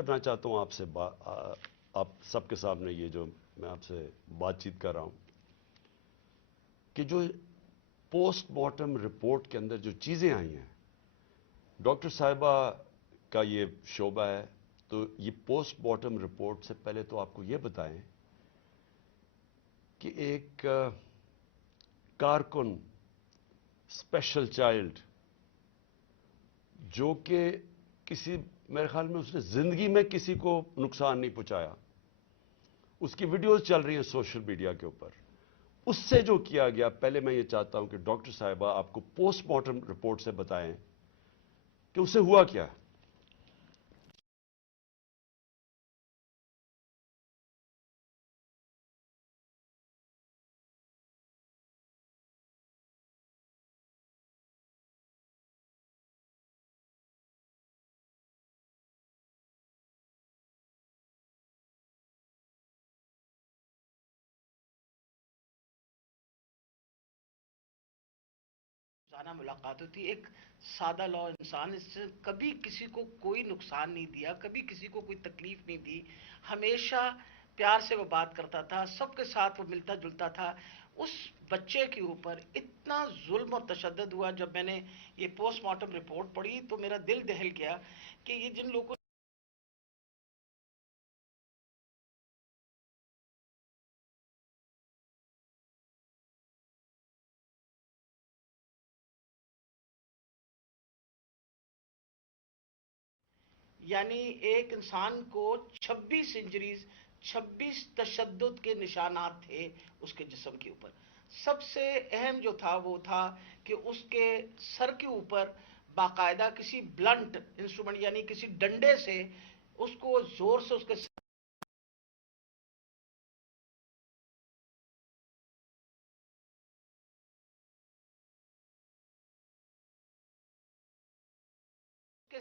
کرنا چاہتا ہوں آپ سے آپ سب کے سامنے یہ جو میں آپ سے بات چیت کر رہا ہوں کہ جو پوسٹ مارٹم رپورٹ کے اندر جو چیزیں آئی ہیں، ڈاکٹر صاحبہ کا یہ شعبہ ہے، تو یہ پوسٹ مارٹم رپورٹ سے پہلے تو آپ کو یہ بتائیں کہ ایک کارکن اسپیشل چائلڈ جو کہ میرے خیال میں اس نے زندگی میں کسی کو نقصان نہیں پہنچایا، اس کی ویڈیوز چل رہی ہیں سوشل میڈیا کے اوپر، اس سے جو کیا گیا، پہلے میں یہ چاہتا ہوں کہ ڈاکٹر صاحبہ آپ کو پوسٹ مارٹم رپورٹ سے بتائیں کہ اسے ہوا کیا؟ روزانہ ملاقات ہوتی، ایک سادہ لو انسان، اس سے کبھی کسی کو کوئی نقصان نہیں دیا، کبھی کسی کو کوئی تکلیف نہیں دی، ہمیشہ پیار سے وہ بات کرتا تھا، سب کے ساتھ وہ ملتا جلتا تھا۔ اس بچے کے اوپر اتنا ظلم اور تشدد ہوا، جب میں نے یہ پوسٹ مارٹم رپورٹ پڑھی تو میرا دل دہل گیا کہ یہ جن لوگوں یعنی ایک انسان کو 26 انجریز، 26 تشدد کے نشانات تھے اس کے جسم کے اوپر۔ سب سے اہم جو تھا وہ تھا کہ اس کے سر کے اوپر باقاعدہ کسی بلنٹ انسٹرومنٹ یعنی کسی ڈنڈے سے اس کو زور سے اس کے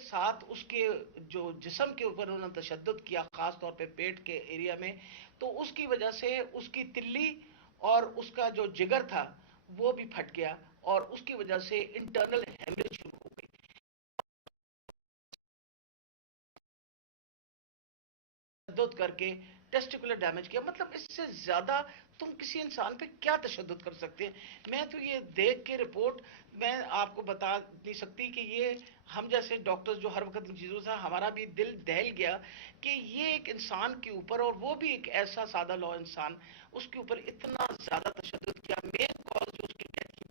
ساتھ اس کے جو جسم کے اوپر انہوں نے تشدد کیا، خاص طور پہ پیٹ کے ایریا میں، تو اس کی وجہ سے اس کی تلی اور اس کا جو جگر تھا وہ بھی پھٹ گیا، اور اس کی وجہ سے انٹرنل ہیمریج شروع ہو گئی، تشدد کر کے ٹیسٹیکولر ڈیمیج کیا۔ مطلب اس سے زیادہ تم کسی انسان پہ کیا تشدد کر سکتے ہیں؟ میں تو یہ دیکھ کے رپورٹ میں آپ کو بتا نہیں سکتی کہ یہ ہم جیسے ڈاکٹر جو ہر وقت ان چیزوں سے، ہمارا بھی دل دہل گیا کہ یہ ایک انسان کے اوپر، اور وہ بھی ایک ایسا سادہ لو انسان، اس کے اوپر اتنا زیادہ تشدد کیا۔ مین کاز جو اس کی ڈیتھ کی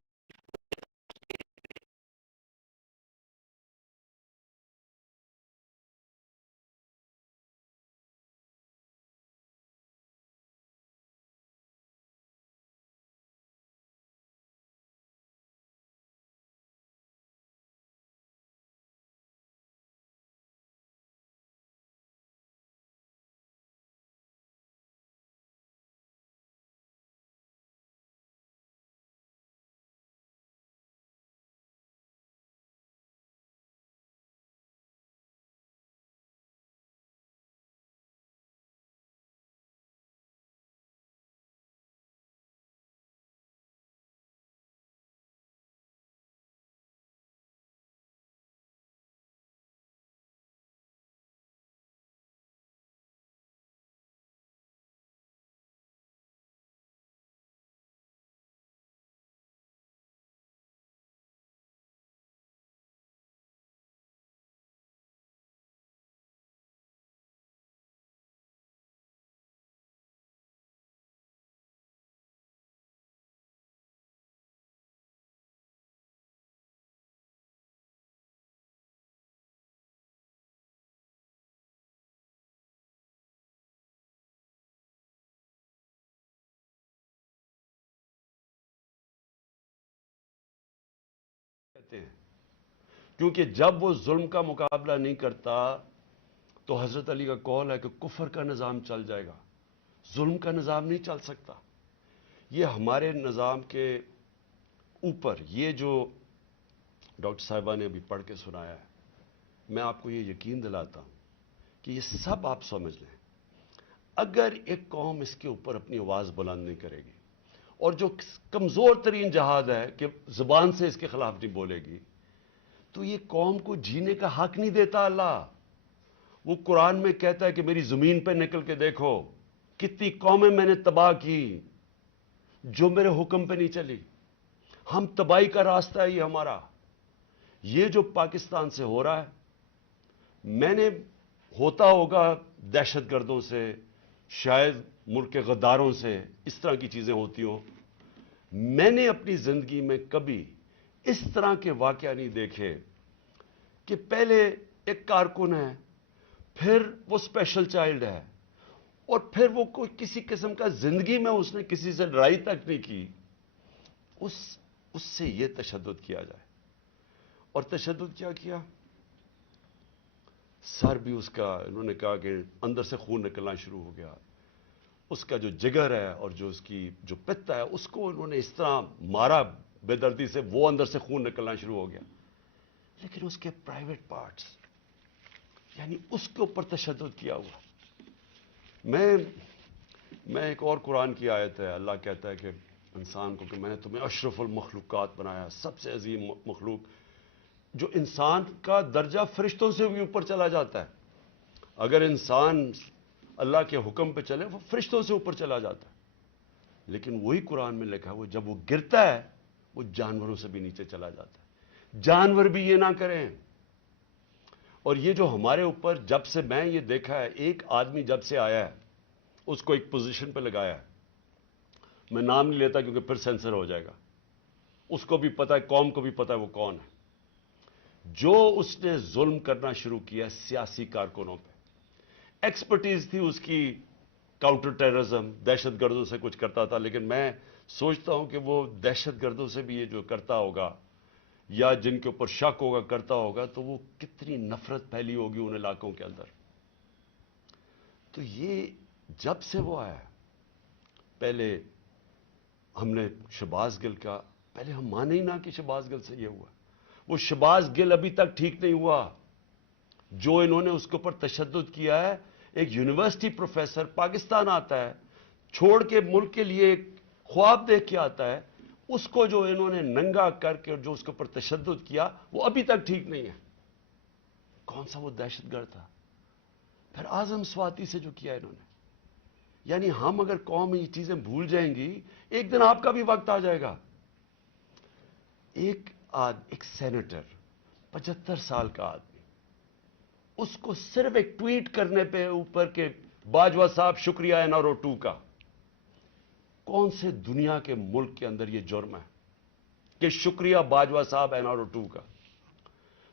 کہتے ہیں کیونکہ جب وہ ظلم کا مقابلہ نہیں کرتا تو حضرت علی کا قول ہے کہ کفر کا نظام چل جائے گا، ظلم کا نظام نہیں چل سکتا۔ یہ ہمارے نظام کے اوپر یہ جو ڈاکٹر صاحبہ نے ابھی پڑھ کے سنایا ہے، میں آپ کو یہ یقین دلاتا ہوں کہ یہ سب آپ سمجھ لیں، اگر ایک قوم اس کے اوپر اپنی آواز بلند نہیں کرے گی، اور جو کمزور ترین جہاد ہے کہ زبان سے اس کے خلاف نہیں بولے گی، تو یہ قوم کو جینے کا حق نہیں دیتا اللہ۔ وہ قرآن میں کہتا ہے کہ میری زمین پہ نکل کے دیکھو کتنی قومیں میں نے تباہ کی جو میرے حکم پہ نہیں چلی. ہم تباہی کا راستہ ہے یہ ہمارا. یہ جو پاکستان سے ہو رہا ہے، میں نے ہوتا ہوگا دہشت گردوں سے، شاید ملک کے غداروں سے، اس طرح کی چیزیں ہوتی ہوں. میں نے اپنی زندگی میں کبھی اس طرح کے واقعہ نہیں دیکھے کہ پہلے ایک کارکن ہے، پھر وہ اسپیشل چائلڈ ہے، اور پھر وہ کوئی کسی قسم کا زندگی میں اس نے کسی سے لڑائی تک نہیں کی، اس سے یہ تشدد کیا جائے. اور تشدد کیا کیا؟ سر بھی اس کا، انہوں نے کہا کہ اندر سے خون نکلنا شروع ہو گیا. اس کا جو جگر ہے اور جو اس کی جو پتا ہے، اس کو انہوں نے اس طرح مارا بے دردی سے، وہ اندر سے خون نکلنا شروع ہو گیا. لیکن اس کے پرائیویٹ پارٹس، یعنی اس کے اوپر تشدد کیا ہوا. میں ایک اور قرآن کی آیت ہے، اللہ کہتا ہے کہ انسان کو کہ میں نے تمہیں اشرف المخلوقات بنایا، سب سے عظیم مخلوق، جو انسان کا درجہ فرشتوں سے بھی اوپر چلا جاتا ہے. اگر انسان اللہ کے حکم پہ چلے وہ فرشتوں سے اوپر چلا جاتا ہے. لیکن وہی قرآن میں لکھا ہے وہ جب وہ گرتا ہے وہ جانوروں سے بھی نیچے چلا جاتا ہے. جانور بھی یہ نہ کریں. اور یہ جو ہمارے اوپر جب سے میں یہ دیکھا ہے، ایک آدمی جب سے آیا ہے اس کو ایک پوزیشن پہ لگایا ہے، میں نام نہیں لیتا کیونکہ پھر سینسر ہو جائے گا، اس کو بھی پتا ہے، قوم کو بھی پتا ہے وہ کون ہے. جو اس نے ظلم کرنا شروع کیا سیاسی کارکنوں پہ، ایکسپرٹیز تھی اس کی کاؤنٹر ٹیررزم، دہشت گردوں سے کچھ کرتا تھا. لیکن میں سوچتا ہوں کہ وہ دہشت گردوں سے بھی یہ جو کرتا ہوگا یا جن کے اوپر شک ہوگا کرتا ہوگا، تو وہ کتنی نفرت پھیلی ہوگی ان علاقوں کے اندر. تو یہ جب سے وہ آیا، پہلے ہم نے شہباز گل کا، پہلے ہم مانے ہی نہ کہ شہباز گل سے یہ ہوا. وہ شہباز گل ابھی تک ٹھیک نہیں ہوا. جو انہوں نے اس کے اوپر تشدد کیا ہے، ایک یونیورسٹی پروفیسر پاکستان آتا ہے، چھوڑ کے ملک کے لیے ایک خواب دیکھ کے آتا ہے، اس کو جو انہوں نے ننگا کر کے جو اس کے اوپر تشدد کیا وہ ابھی تک ٹھیک نہیں ہے. کون سا وہ دہشت گرد تھا؟ پھر اعظم سواتی سے جو کیا انہوں نے. یعنی ہم اگر قوم یہ چیزیں بھول جائیں گی، ایک دن آپ کا بھی وقت آ جائے گا. ایک سینیٹر 75 سال کا آدمی، اس کو صرف ایک ٹویٹ کرنے پہ اوپر کے باجوہ صاحب شکریہ این آر او 2 کا، کون سے دنیا کے ملک کے اندر یہ جرم ہے کہ شکریہ باجوہ صاحب این آر او 2 کا؟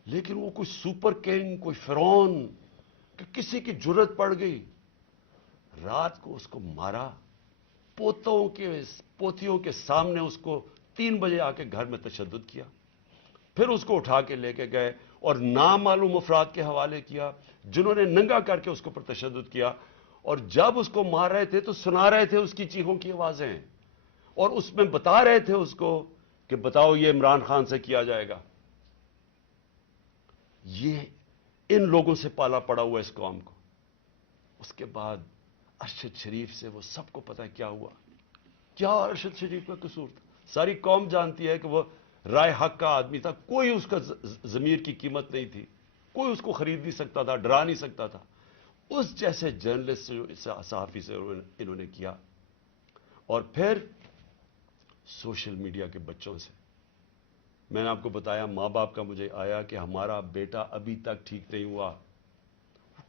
لیکن وہ کوئی سپر کنگ، کوئی فرعون کہ کسی کی جرت پڑ گئی، رات کو اس کو مارا، پوتیوں کے سامنے اس کو 3 بجے آ کے گھر میں تشدد کیا، پھر اس کو اٹھا کے لے کے گئے اور نامعلوم افراد کے حوالے کیا جنہوں نے ننگا کر کے اس کے اوپر تشدد کیا. اور جب اس کو مار رہے تھے تو سنا رہے تھے اس کی چیخوں کی آوازیں، اور اس میں بتا رہے تھے اس کو کہ بتاؤ یہ عمران خان سے کیا جائے گا. یہ ان لوگوں سے پالا پڑا ہوا اس قوم کو. اس کے بعد ارشد شریف سے وہ سب کو پتا کیا ہوا، کیا ارشد شریف کا قصور تھا. ساری قوم جانتی ہے کہ وہ رائے حق کا آدمی تھا، کوئی اس کا ضمیر کی قیمت نہیں تھی، کوئی اس کو خرید نہیں سکتا تھا، ڈرا نہیں سکتا تھا. اس جیسے جرنلسٹ سے، صحافی سے انہوں نے کیا. اور پھر سوشل میڈیا کے بچوں سے، میں نے آپ کو بتایا ماں باپ کا مجھے آیا کہ ہمارا بیٹا ابھی تک ٹھیک نہیں ہوا.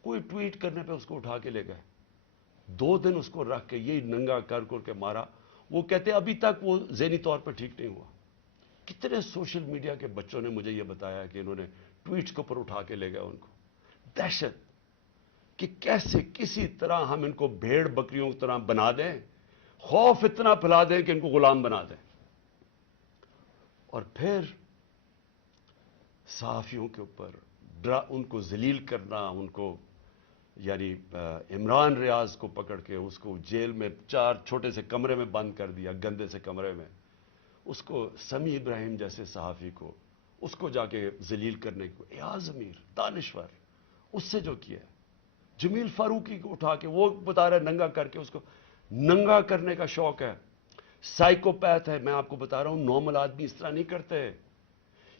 کوئی ٹویٹ کرنے پہ اس کو اٹھا کے لے گئے، 2 دن اس کو رکھ کے یہ ننگا کر کے مارا. وہ کہتے ابھی تک وہ ذہنی طور پر ٹھیک نہیں ہوا. کتنے سوشل میڈیا کے بچوں نے مجھے یہ بتایا کہ انہوں نے ٹویٹس کے اوپر اٹھا کے لے گئے ان کو. دہشت کہ کیسے کسی طرح ہم ان کو بھیڑ بکریوں کی طرح بنا دیں، خوف اتنا پھیلا دیں کہ ان کو غلام بنا دیں. اور پھر صحافیوں کے اوپر ان کو ذلیل کرنا، ان کو یعنی عمران ریاض کو پکڑ کے اس کو جیل میں 4 چھوٹے سے کمرے میں بند کر دیا، گندے سے کمرے میں. اس کو سمیع ابراہیم جیسے صحافی کو اس کو جا کے ذلیل کرنے کو، ایاز امیر دانشور اس سے جو کیا ہے. جمیل فاروقی کو اٹھا کے وہ بتا رہا ہے ننگا کر کے، اس کو ننگا کرنے کا شوق ہے. سائیکوپیتھ ہے، میں آپ کو بتا رہا ہوں، نارمل آدمی اس طرح نہیں کرتے.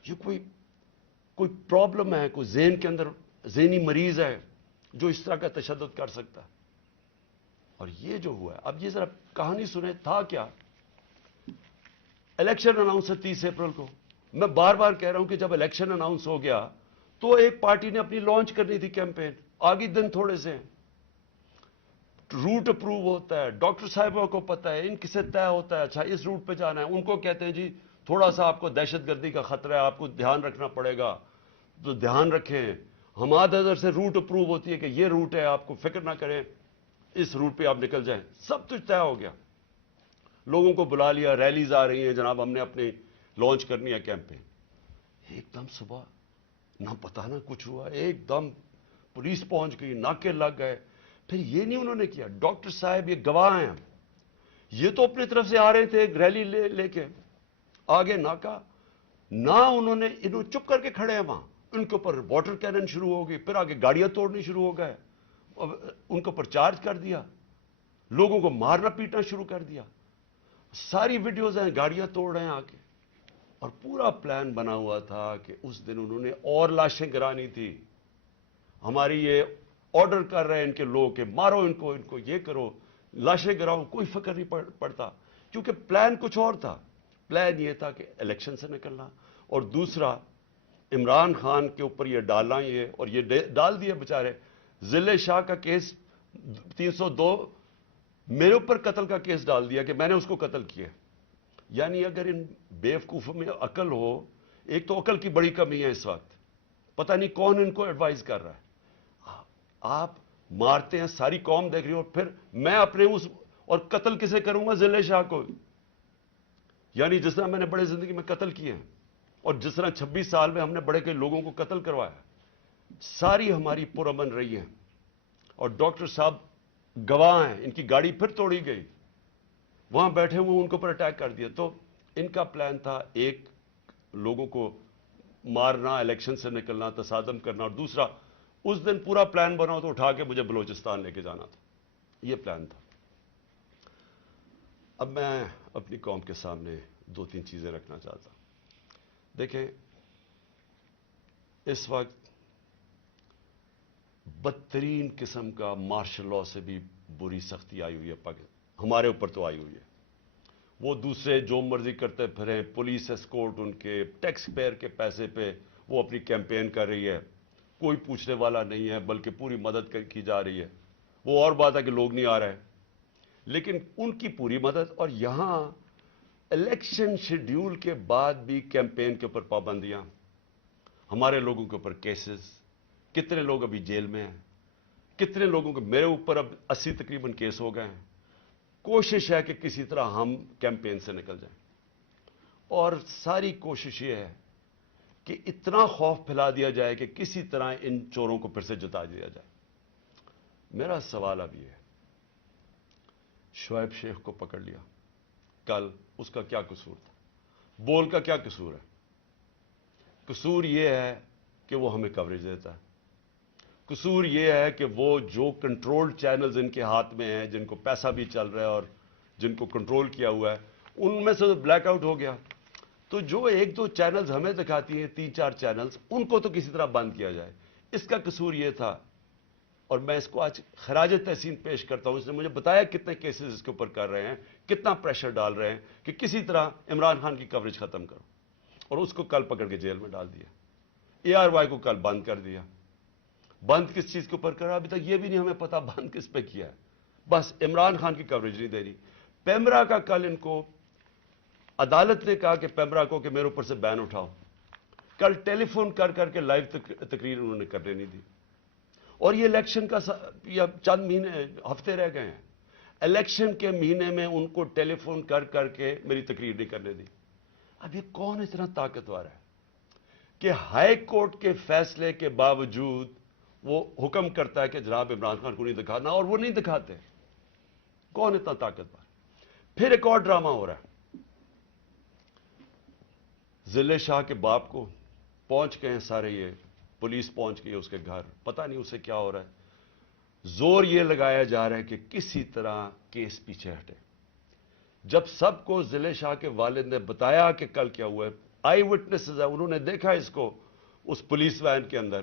یہ کوئی پرابلم ہے، کوئی ذہن کے اندر ذہنی مریض ہے. جو اس طرح کا تشدد کر سکتا ہے. اور یہ جو ہوا ہے, اب یہ ذرا کہانی سنیں, تھا کیا. الیکشن اناؤنس ہے 30 اپریل کو. میں بار بار کہہ رہا ہوں کہ جب الیکشن اناؤنس ہو گیا تو ایک پارٹی نے اپنی لانچ کرنی تھی کیمپین. آگے دن تھوڑے سے ہیں, روٹ اپروو ہوتا ہے, ڈاکٹر صاحبہ کو پتا ہے, ان کسے طے ہوتا ہے, اچھا اس روٹ پہ جانا ہے. ان کو کہتے ہیں جی تھوڑا سا آپ کو دہشت گردی کا خطرہ ہے, آپ کو دھیان رکھنا پڑے گا, تو دھیان رکھیں. ہمارے ادھر سے روٹ اپروو ہوتی ہے کہ یہ روٹ ہے, آپ کو فکر نہ کریں, اس روٹ پہ آپ نکل جائیں. سب کچھ طے ہو گیا, لوگوں کو بلا لیا, ریلیز آ رہی ہیں, جناب ہم نے اپنی لانچ کرنی ہے کیمپین. ایک دم صبح نہ پتا نہ کچھ ہوا, ایک دم پولیس پہنچ گئی, ناکے لگ گئے. پھر یہ نہیں انہوں نے کیا, ڈاکٹر صاحب یہ گواہ ہیں, یہ تو اپنی طرف سے آ رہے تھے ایک ریلی لے کے, آگے ناکا نہ انہوں چپ کر کے کھڑے ہیں وہاں. ان کے اوپر واٹر کینن شروع ہو گئی, پھر آگے گاڑیاں توڑنی شروع ہو گئے, ان کے اوپر چارج کر دیا, لوگوں کو مارنا پیٹنا شروع کر دیا. ساری ویڈیوز ہیں, گاڑیاں توڑ رہے ہیں آ کے. اور پورا پلان بنا ہوا تھا کہ اس دن انہوں نے اور لاشیں گرانی تھی. ہماری یہ آرڈر کر رہے ہیں ان کے لوگ کہ مارو ان کو یہ کرو, لاشیں گراؤ, کوئی فکر نہیں پڑتا, کیونکہ پلان کچھ اور تھا. پلان یہ تھا کہ الیکشن سے نکلنا, اور دوسرا عمران خان کے اوپر یہ ڈالنا, یہ اور یہ ڈال دیا بیچارے. ضلع شاہ کا کیس 302 میرے اوپر قتل کا کیس ڈال دیا کہ میں نے اس کو قتل کیا. یعنی اگر ان بیوقوفوں میں عقل ہو, ایک تو عقل کی بڑی کمی ہے اس وقت, پتہ نہیں کون ان کو ایڈوائز کر رہا ہے. آپ مارتے ہیں, ساری قوم دیکھ رہی ہو, پھر میں اپنے اس اور قتل کسے کروں گا, ضلع شاہ کو. یعنی جس طرح میں نے بڑے زندگی میں قتل کیے ہیں, اور جس طرح 26 سال میں ہم نے بڑے کے لوگوں کو قتل کروایا, ساری ہماری پرامن رہی ہیں. اور ڈاکٹر صاحب گواہ ہیں, ان کی گاڑی پھر توڑی گئی, وہاں بیٹھے ہوئے ان کے اوپر اٹیک کر دیا. تو ان کا پلان تھا ایک لوگوں کو مارنا, الیکشن سے نکلنا, تصادم کرنا, اور دوسرا اس دن پورا پلان بنا تو اٹھا کے مجھے بلوچستان لے کے جانا تھا. یہ پلان تھا. اب میں اپنی قوم کے سامنے 2-3 چیزیں رکھنا چاہتا ہوں. دیکھیں, اس وقت بدترین قسم کا مارشل لاء سے بھی بری سختی آئی ہوئی ہے ہمارے اوپر تو آئی ہوئی ہے. وہ دوسرے جو مرضی کرتے پھریں, پولیس اسکورٹ ان کے ٹیکس پیئر کے پیسے پہ وہ اپنی کیمپین کر رہی ہے, کوئی پوچھنے والا نہیں ہے, بلکہ پوری مدد کی جا رہی ہے. وہ اور بات ہے کہ لوگ نہیں آ رہے, لیکن ان کی پوری مدد. اور یہاں الیکشن شیڈیول کے بعد بھی کیمپین کے اوپر پابندیاں, ہمارے لوگوں کے اوپر کیسز, کتنے لوگ ابھی جیل میں ہیں, کتنے لوگوں کے, میرے اوپر اب 80 تقریباً کیس ہو گئے ہیں. کوشش ہے کہ کسی طرح ہم کیمپین سے نکل جائیں, اور ساری کوشش یہ ہے کہ اتنا خوف پھیلا دیا جائے کہ کسی طرح ان چوروں کو پھر سے جتا دیا جائے. میرا سوال اب یہ ہے, شعیب شیخ کو پکڑ لیا کل, اس کا کیا قصور تھا؟ بول کا کیا قصور ہے؟ قصور یہ ہے کہ وہ ہمیں کوریج دیتا ہے. قصور یہ ہے کہ وہ جو کنٹرول چینلز ان کے ہاتھ میں ہیں, جن کو پیسہ بھی چل رہا ہے اور جن کو کنٹرول کیا ہوا ہے, ان میں سے بلیک آؤٹ ہو گیا. تو جو 1-2 چینلز ہمیں دکھاتی ہیں, 3-4 چینلز, ان کو تو کسی طرح بند کیا جائے. اس کا قصور یہ تھا, اور میں اس کو آج خراج تحسین پیش کرتا ہوں. اس نے مجھے بتایا کتنے کیسز اس کے اوپر کر رہے ہیں, کتنا پریشر ڈال رہے ہیں کہ کسی طرح عمران خان کی کوریج ختم کرو. اور اس کو کل پکڑ کے جیل میں ڈال دیا. ARY کو کل بند کر دیا. بند کس چیز کے اوپر کرا, ابھی تک یہ بھی نہیں ہمیں پتا بند کس پہ کیا ہے. بس عمران خان کی کوریج نہیں دے رہی. پیمرا کا کل ان کو عدالت نے کہا کہ پیمرا کو کہ میرے اوپر سے بین اٹھاؤ. کل ٹیلی فون کر کے لائیو تقریر انہوں نے کرنے نہیں دی. اور یہ الیکشن کا چند مہینے, ہفتے رہ گئے ہیں. الیکشن کے مہینے میں ان کو ٹیلی فون کر کے میری تقریر نہیں کرنے دی. اب یہ کون اتنا طاقتور ہے کہ ہائی کورٹ کے فیصلے کے باوجود وہ حکم کرتا ہے کہ جناب عمران خان کو نہیں دکھانا, اور وہ نہیں دکھاتے؟ کون اتنا طاقتور؟ پھر ایک اور ڈرامہ ہو رہا ہے. ضلع شاہ کے باپ کو پہنچ گئے ہیں سارے, یہ پولیس پہنچ گئی اس کے گھر, پتہ نہیں اسے کیا ہو رہا ہے. زور یہ لگایا جا رہا ہے کہ کسی طرح کیس پیچھے ہٹے. جب سب کو ضلع شاہ کے والد نے بتایا کہ کل کیا ہوا ہے, آئی وٹنسز ہیں, انہوں نے دیکھا اس کو اس پولیس وین کے اندر,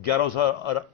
1100